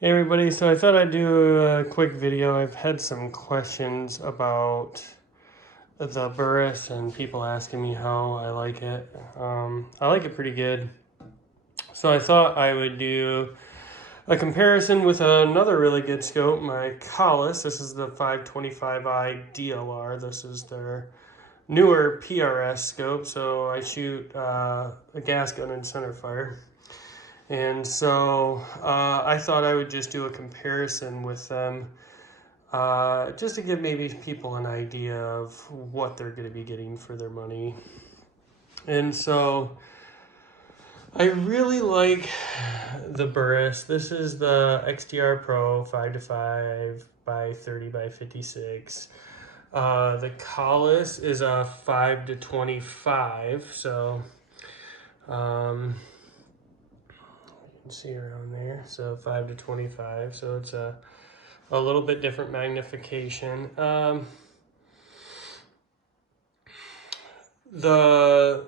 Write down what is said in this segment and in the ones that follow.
Hey everybody, so I thought I'd do a quick video. I've had some questions about the Burris and people asking me how I like it. I like it pretty good. So I thought I would do a comparison with another really good scope, my Kahles. This is the 525i DLR. This is their newer PRS scope. So I shoot a gas gun and center fire. And so I thought I would just do a comparison with them just to give maybe people an idea of what they're going to be getting for their money. And so I really like the Burris. This is the XTR Pro 5-5 by 30 by 56. The Kahles is a 5-25, so see around there, so 5-25, so it's a little bit different magnification. The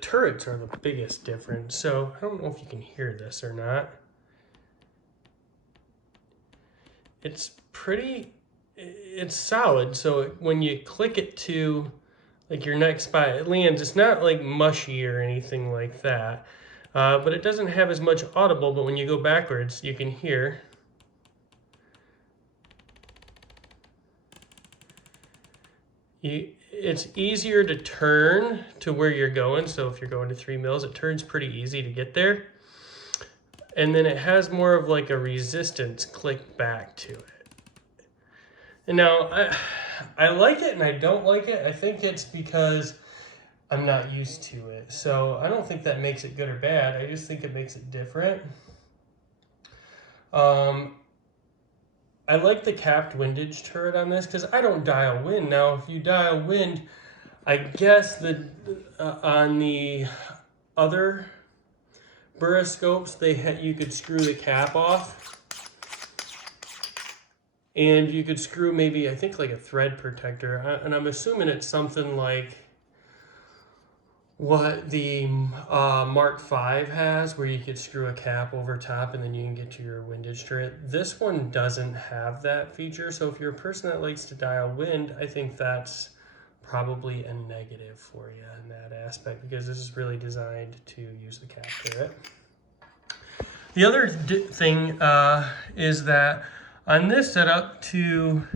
turrets are the biggest difference, so I don't know if you can hear this or not. It's solid, so when you click it to like your next spot, it lands. It's not like mushy or anything like that. But it doesn't have as much audible, but when you go backwards, you can hear. It's easier to turn to where you're going, so if you're going to 3 mils, it turns pretty easy to get there. And then it has more of like a resistance click back to it. And now, I like it and I don't like it. I think it's because I'm not used to it. So I don't think that makes it good or bad. I just think it makes it different. I like the capped windage turret on this because I don't dial wind. Now, if you dial wind, I guess on the other Burris scopes, you could screw the cap off. And you could screw maybe, I think, like a thread protector. And I'm assuming it's something like what the Mark V has, where you could screw a cap over top and then you can get to your windage turret. This one doesn't have that feature, so if you're a person that likes to dial wind, I think that's probably a negative for you in that aspect, because this is really designed to use the cap turret. The other thing is that on this setup, to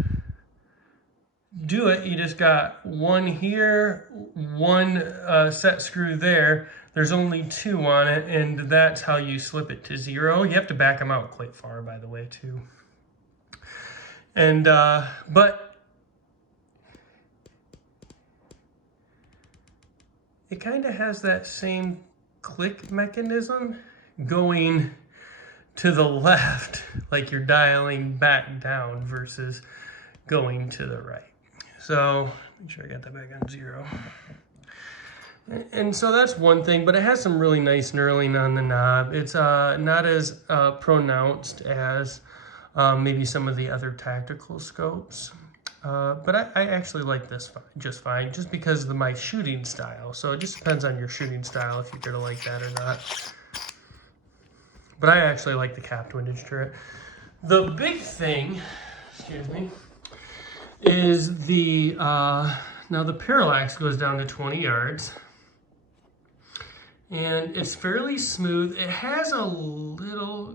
do it, you just got one here, one set screw there. There's only 2 on it, and that's how you slip it to 0. You have to back them out quite far, by the way, too. And but it kind of has that same click mechanism going to the left, like you're dialing back down versus going to the right. So make sure I got that back on 0. And so that's one thing, but it has some really nice knurling on the knob. It's not as pronounced as maybe some of the other tactical scopes. But I actually like this just fine, just because of my shooting style. So it just depends on your shooting style if you're gonna like that or not. But I actually like the capped windage turret. The big thing, excuse me, is the, now the Parallax goes down to 20 yards. And it's fairly smooth. It has a little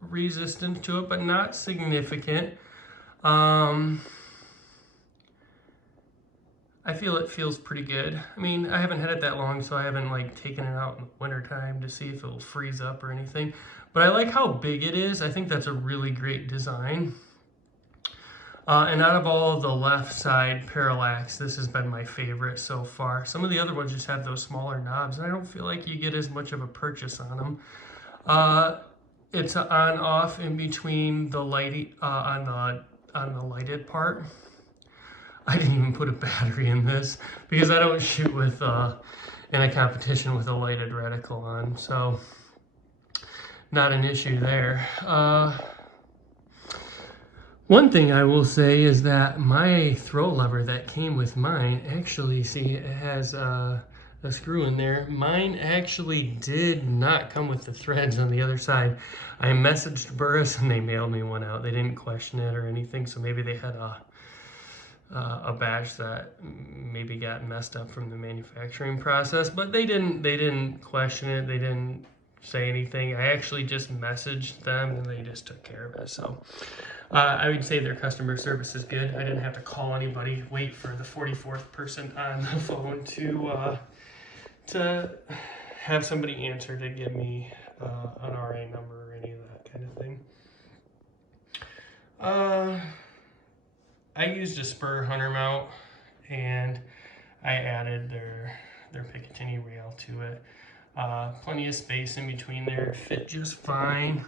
resistance to it, but not significant. I feel it feels pretty good. I mean, I haven't had it that long, so I haven't like taken it out in the winter time to see if it'll freeze up or anything. But I like how big it is. I think that's a really great design. And out of all of the left side Parallax, this has been my favorite so far. Some of the other ones just have those smaller knobs, and I don't feel like you get as much of a purchase on them. It's on off in between the light on the lighted part. I didn't even put a battery in this because I don't shoot with in a competition with a lighted reticle on, so not an issue there. One thing I will say is that my throw lever that came with mine, actually, see, it has screw in there. Mine actually did not come with the threads on the other side. I messaged Burris and they mailed me one out. They didn't question it or anything, so maybe they had a batch that maybe got messed up from the manufacturing process, but they didn't question it. They didn't say anything. I actually just messaged them and they just took care of it. So I would say their customer service is good. I didn't have to call anybody, wait for the 44th person on the phone to have somebody answer to give me an RA number or any of that kind of thing. I used a spur hunter mount and I added their Picatinny rail to it. Plenty of space in between there, fit just fine.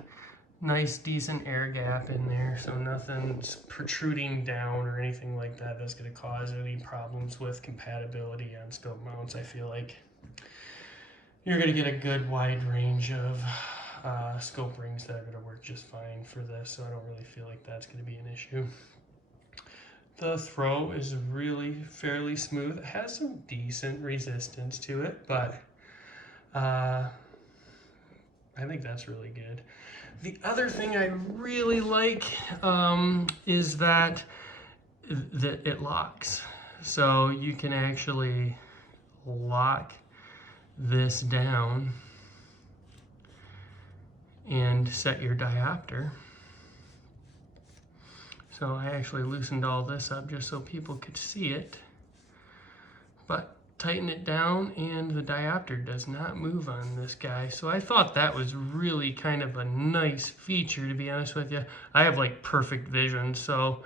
Nice decent air gap in there, so nothing's protruding down or anything like that that's going to cause any problems with compatibility on scope mounts. I feel like you're going to get a good wide range of scope rings that are going to work just fine for this, so I don't really feel like that's going to be an issue. The throw is really fairly smooth. It has some decent resistance to it, but I think that's really good. The other thing I really like is that it locks. So you can actually lock this down and set your diopter. So I actually loosened all this up just so people could see it, but tighten it down and the diopter does not move on this guy. So I thought that was really kind of a nice feature, to be honest with you. I have like perfect vision, so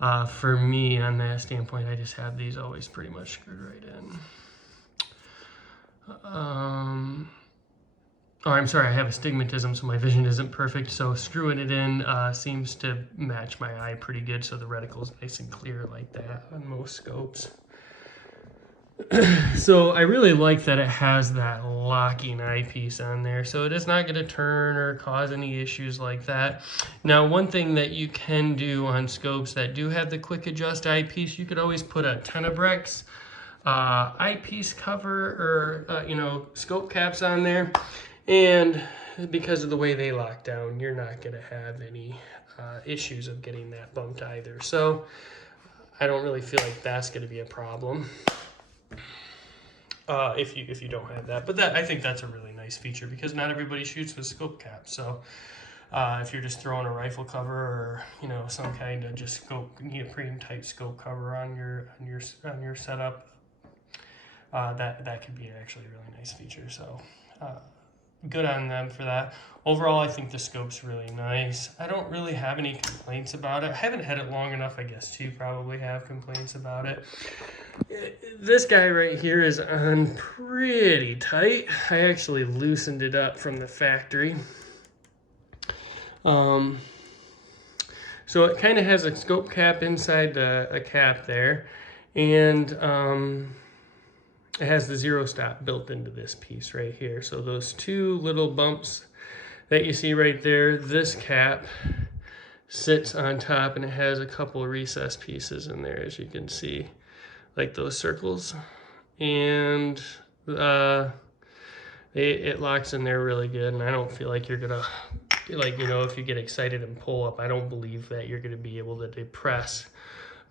for me on that standpoint, I just have these always pretty much screwed right in. Oh, I'm sorry, I have astigmatism, so my vision isn't perfect, so screwing it in seems to match my eye pretty good, so the reticle is nice and clear like that on most scopes. So I really like that it has that locking eyepiece on there, so it is not going to turn or cause any issues like that. Now, one thing that you can do on scopes that do have the quick adjust eyepiece, you could always put a Tenebrex eyepiece cover or scope caps on there, and because of the way they lock down, you're not going to have any issues of getting that bumped either. So I don't really feel like that's going to be a problem if you don't have that. But I think that's a really nice feature because not everybody shoots with scope caps. So if you're just throwing a rifle cover or some kind of just scope neoprene type scope cover on your setup, that could be actually a really nice feature. So good on them for that. Overall, I think the scope's really nice. I don't really have any complaints about it. I haven't had it long enough, I guess, to probably have complaints about it. This guy right here is on pretty tight. I actually loosened it up from the factory. So it kind of has a scope cap inside a cap there, and it has the zero stop built into this piece right here. So those two little bumps that you see right there, this cap sits on top and it has a couple of recess pieces in there, as you can see, like those circles. And it locks in there really good, and I don't feel like you're gonna, if you get excited and pull up, I don't believe that you're gonna be able to depress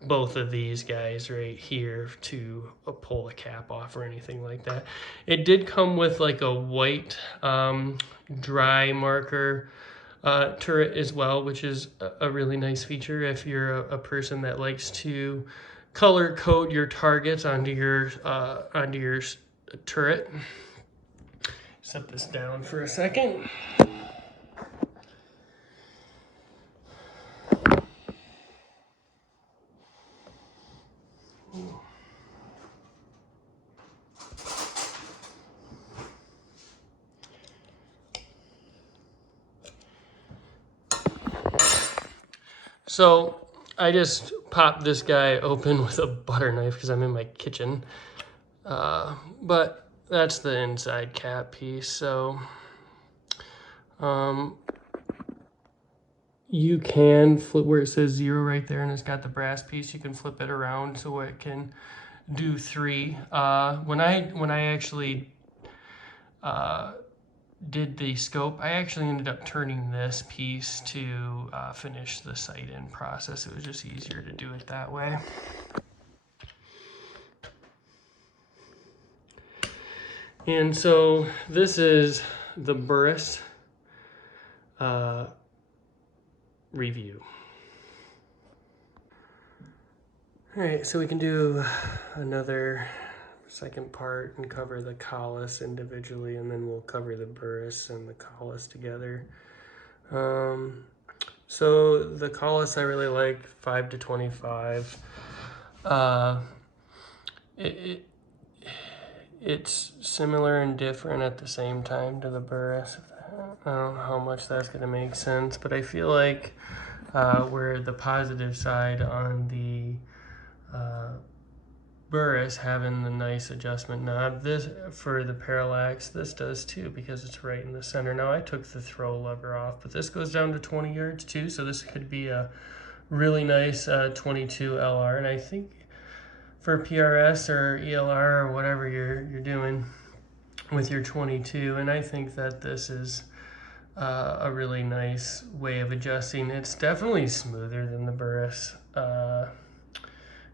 both of these guys right here to pull a cap off or anything like that. It did come with like a white dry marker turret as well, which is a really nice feature if you're a person that likes to color code your targets onto your turret. Set this down for a second. So I just popped this guy open with a butter knife because I'm in my kitchen. But that's the inside cap piece. So you can flip where it says 0 right there, and it's got the brass piece. You can flip it around so it can do 3. When I actually did the scope, I actually ended up turning this piece to finish the sight-in process. It was just easier to do it that way. And so this is the Burris review. All right, so we can do another second part and cover the Kahles individually, and then we'll cover the Burris and the Kahles together. So the Kahles I really like, 5 to 25. It's similar and different at the same time to the Burris. I don't know how much that's going to make sense, but I feel like we're the positive side on the Burris having the nice adjustment knob. This for the Parallax, this does too because it's right in the center. Now I took the throw lever off, but this goes down to 20 yards too, so this could be a really nice 22 LR. And I think for PRS or ELR or whatever you're doing with your 22, and I think that this is a really nice way of adjusting. It's definitely smoother than the Burris.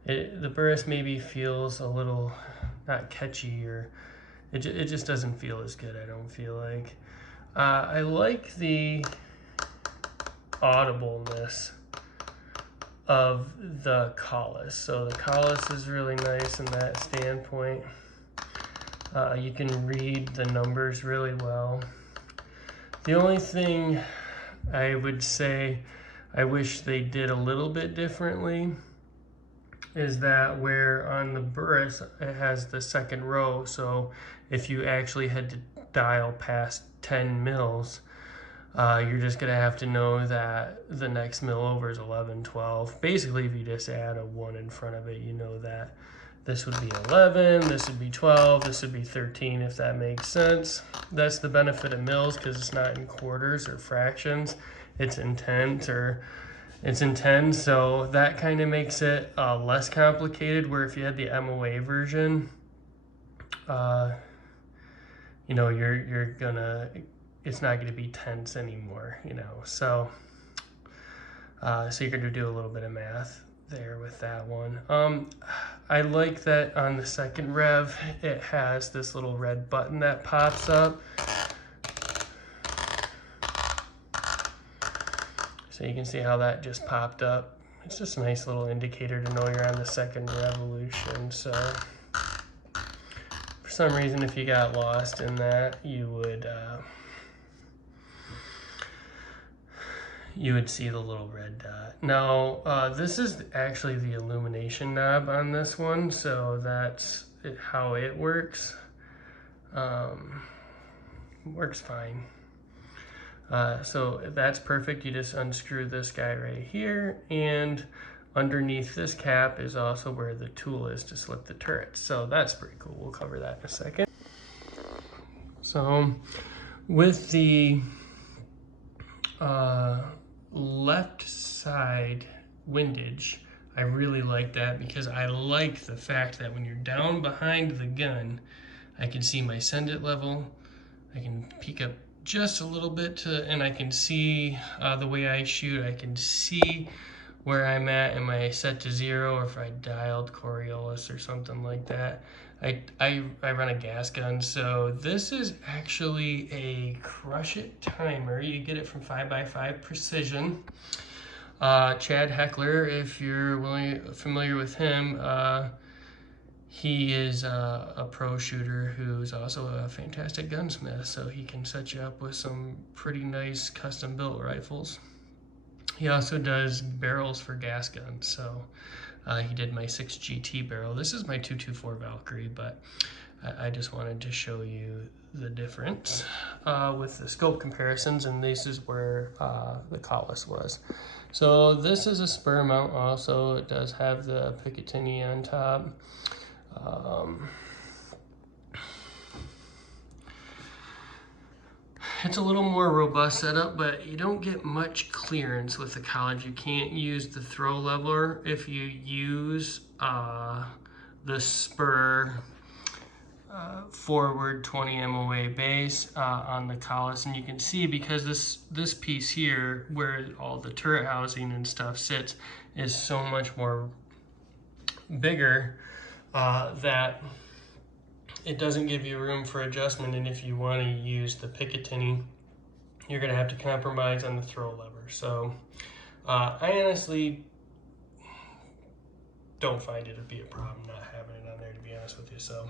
The Burris maybe feels a little not catchy, or it just doesn't feel as good, I don't feel like. I like the audibleness of the Kahles. So the Kahles is really nice in that standpoint. You can read the numbers really well. The only thing I would say I wish they did a little bit differently is that where on the Burris it has the second row, so if you actually had to dial past 10 mils, you're just gonna have to know that the next mil over is 11, 12. Basically, if you just add a 1 in front of it, you know that this would be 11, this would be 12, this would be 13, if that makes sense. That's the benefit of mils, because it's not in quarters or fractions, it's in tenths, so that kind of makes it less complicated, where if you had the MOA version, you know, it's not gonna be tenths anymore, you know, so you're gonna do a little bit of math there with that one. I like that on the second rev, it has this little red button that pops up. So you can see how that just popped up. It's just a nice little indicator to know you're on the second revolution. So for some reason, if you got lost in that, you would see the little red dot. Now, this is actually the illumination knob on this one, so that's how it works. Works fine. So that's perfect. You just unscrew this guy right here, and underneath this cap is also where the tool is to slip the turret. So that's pretty cool. We'll cover that in a second. So with the left side windage, I really like that, because I like the fact that when you're down behind the gun, I can see my send it level. I can peek up just a little bit and I can see the way I shoot. I can see where I'm at. Am I set to 0, or if I dialed Coriolis or something like that. I run a gas gun, so this is actually a Crush It timer. You get it from 5x5 Precision. Chad Heckler, if you're familiar with him, he is a pro shooter who's also a fantastic gunsmith, so he can set you up with some pretty nice custom built rifles. He also does barrels for gas guns, so he did my 6 GT barrel. This is my 224 Valkyrie, but I just wanted to show you the difference with the scope comparisons, and this is where the Kahles was. So this is a spur mount also. It does have the Picatinny on top. It's a little more robust setup, but you don't get much clearance with the Kahles. You can't use the throw leveler. If you use the spur forward 20 MOA base on the Kahles, and you can see because this piece here where all the turret housing and stuff sits is so much more bigger that it doesn't give you room for adjustment, and if you want to use the Picatinny, you're going to have to compromise on the throw lever. So I honestly don't find it to be a problem not having it on there, to be honest with you. So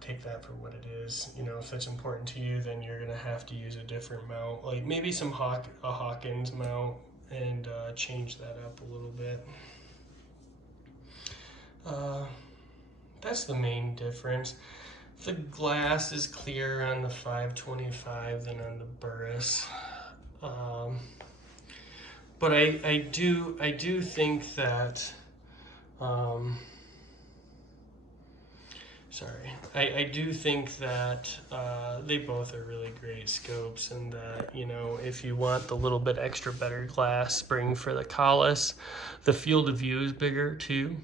take that for what it is. You know, if it's important to you, then you're gonna have to use a different mount, like maybe a Hawkins mount, and change that up a little bit. That's the main difference. The glass is clearer on the 525 than on the Burris. But I do think that I do think that they both are really great scopes, and that, you know, if you want the little bit extra better glass spring for the Kahles, the field of view is bigger too.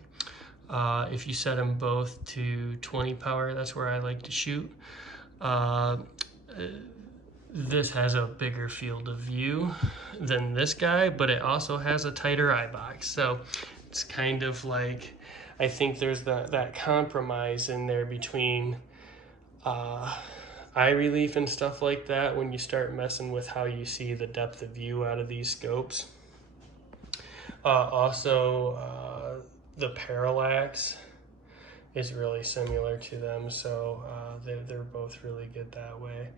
If you set them both to 20 power, that's where I like to shoot. This has a bigger field of view than this guy, but it also has a tighter eye box. So it's kind of like, I think there's that compromise in there between eye relief and stuff like that when you start messing with how you see the depth of view out of these scopes. Also, the Parallax is really similar to them, so they're both really good that way.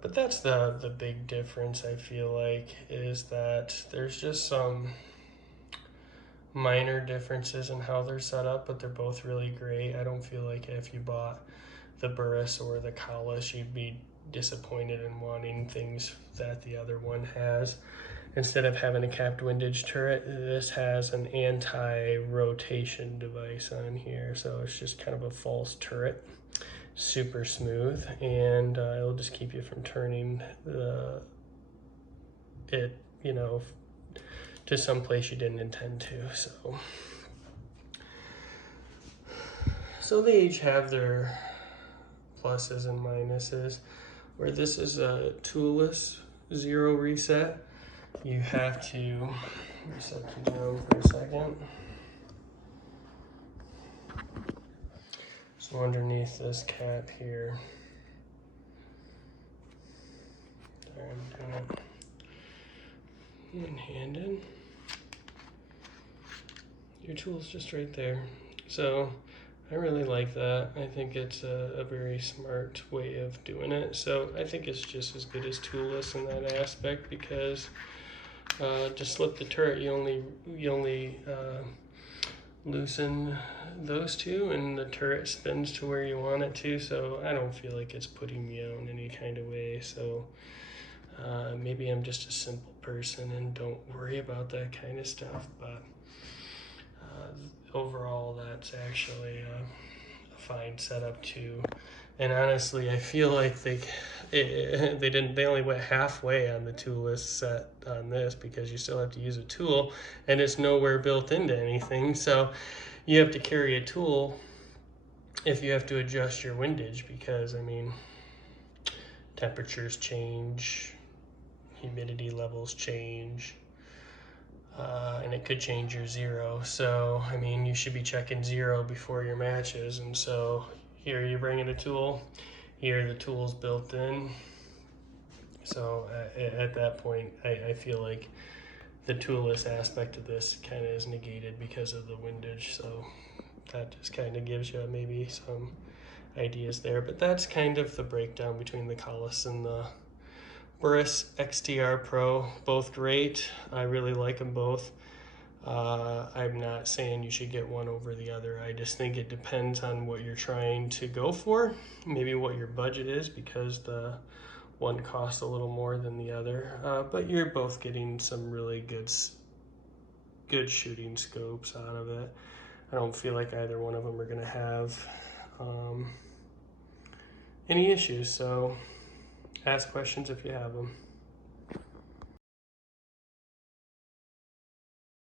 But that's the big difference, I feel like, is that there's just some minor differences in how they're set up, but they're both really great. I don't feel like if you bought the Burris or the Kahles, you'd be disappointed in wanting things that the other one has. Instead of having a capped windage turret, this has an anti-rotation device on here, so it's just kind of a false turret. Super smooth, and it'll just keep you from turning it, you know, to some place you didn't intend to. So they each have their pluses and minuses. Where this is a toolless zero reset, you have to reset you down for a second. So underneath this cap here, there, I'm doing it one-handed. Your tool's just right there. So I really like that. I think it's a very smart way of doing it. So I think it's just as good as toolless in that aspect, because to slip the turret, you only loosen those two, and the turret spins to where you want it to. So I don't feel like it's putting me out in any kind of way. So maybe I'm just a simple person and don't worry about that kind of stuff, but overall that's actually a fine setup too. And honestly, I feel like they only went halfway on the toolless set on this, because you still have to use a tool and it's nowhere built into anything. So you have to carry a tool if you have to adjust your windage, because I mean, temperatures change, humidity levels change, and it could change your zero. So I mean, you should be checking zero before your matches, and so here you're bringing a tool, here the tool's built in. So at that point, I feel like the toolless aspect of this kind of is negated because of the windage. So that just kind of gives you maybe some ideas there. But that's kind of the breakdown between the Kahles and the Burris XTR Pro. Both great. I really like them both. I'm not saying you should get one over the other. I just think it depends on what you're trying to go for, maybe what your budget is, because the one costs a little more than the other. But you're both getting some really good shooting scopes out of it. I don't feel like either one of them are going to have any issues. So ask questions if you have them.